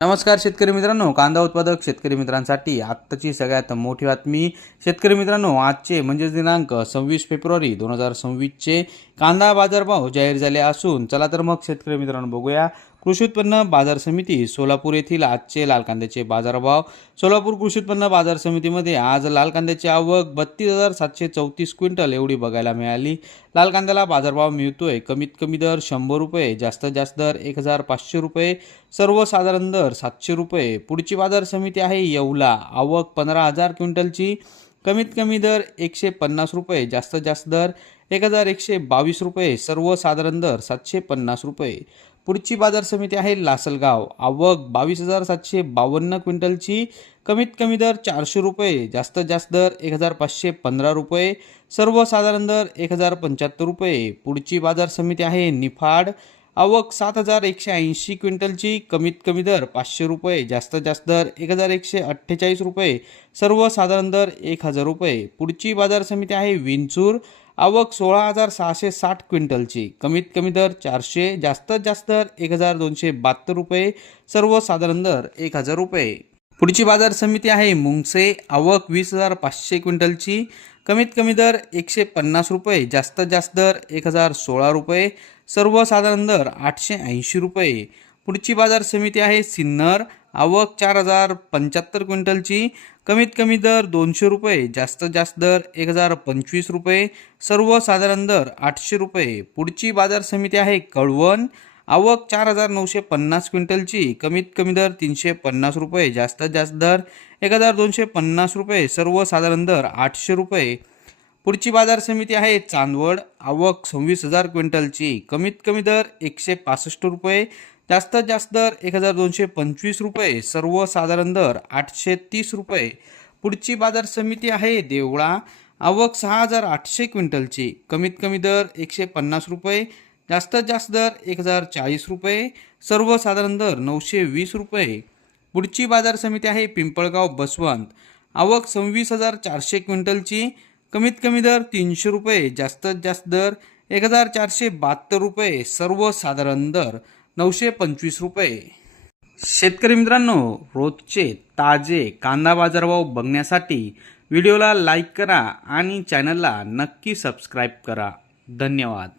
नमस्कार शेतकरी मित्रांनो, कांदा उत्पादक शेतकरी मित्रांसाठी आत्ताची सगळ्यात मोठी बातमी। शेतकरी मित्रांनो, आजचे म्हणजे दिनांक 26 फेब्रुवारी 2026 चे कांदा बाजारभाव जाहीर झाले असून चला तर मग शेतकरी मित्रांनो बघूया कृषी उत्पन्न बाजार समिती सोलापूर येथील आजचे लाल कांद्याचे बाजारभाव। सोलापूर कृषी उत्पन्न बाजार समितीमध्ये आज लाल कांद्याची आवक 32,734 क्विंटल एवढी बघायला मिळाली। लाल कांद्याला बाजारभाव मिळतोय कमीत कमी दर 100 रुपये, जास्तीत जास्त दर 1,500 रुपये, सर्वसाधारण दर 700 रुपये। पुढची बाजार समिती आहे येवला, आवक 15,000 क्विंटलची, कमीत कमी दर 150 रुपये, जास्तीत जास्त दर 1,122 रुपये, सर्वसाधारण दर 750 रुपये। पुढची बाजार समिती आहे लासलगाव, आवक 22,752 क्विंटलची, कमीत कमी दर 400 रुपये, जास्तीत जास्त दर 1,515 रुपये, सर्वसाधारण दर 1,075 रुपये। पुढची बाजार समिती आहे निफाड, आवक 7,180 क्विंटलची, कमीत कमी दर 500 रुपये, जास्तीत जास्त दर 1,148 रुपये, सर्वसाधारण दर 1,000 रुपये। पुढची बाजार समिती आहे विंचूर, आवक 16,660 क्विंटलची, कमीत कमी दर 400, जास्तीत जास्त दर 1,272 रुपये, सर्वसाधारण दर 1,000 रुपये। पुढची बाजार समिती आहे मुंगसे, आवक 20,500 क्विंटलची, कमीत कमी दर 150 रुपये, जास्तीत जास्त दर 1,016 रुपये, सर्वसाधारण दर 880 रुपये। पुढची बाजार समिती आहे सिन्नर, आवक 4,075 क्विंटलची, कमीत कमी दर 200 रुपये, जास्तीत जास्त दर 1,025 रुपये, सर्वसाधारण दर 800 रुपये। पुढची बाजार समिती आहे कळवण, आवक 4,950 क्विंटलची, कमीत कमी दर 350 रुपये, जास्तीत जास्त दर 1,250 रुपये, सर्वसाधारण दर 800 रुपये। पुढची बाजार समिती आहे चांदवड, आवक 26,000 क्विंटलची, कमीत कमी दर 165 रुपये, जास्तीत जास्त दर 1,225 रुपये, सर्वसाधारण दर 830 रुपये। पुढची बाजार समिती आहे देवळा, आवक 6,800 क्विंटलची, कमीत कमी दर 150 रुपये, जास्तीत जास्त दर 1,040 रुपये, सर्वसाधारण दर 920 रुपये। पुढची बाजार समिती आहे पिंपळगाव बसवंत, आवक 26,400 क्विंटलची, कमीत कमी दर 300 रुपये, जास्तीत जास्त दर 1,472 रुपये, सर्वसाधारण दर 925 रुपये। शेतकरी मित्रांनो, रोजचे ताजे कांदा बाजारभाव बघण्यासाठी व्हिडिओला लाईक करा आणि चॅनलला नक्की सबस्क्राईब करा। धन्यवाद।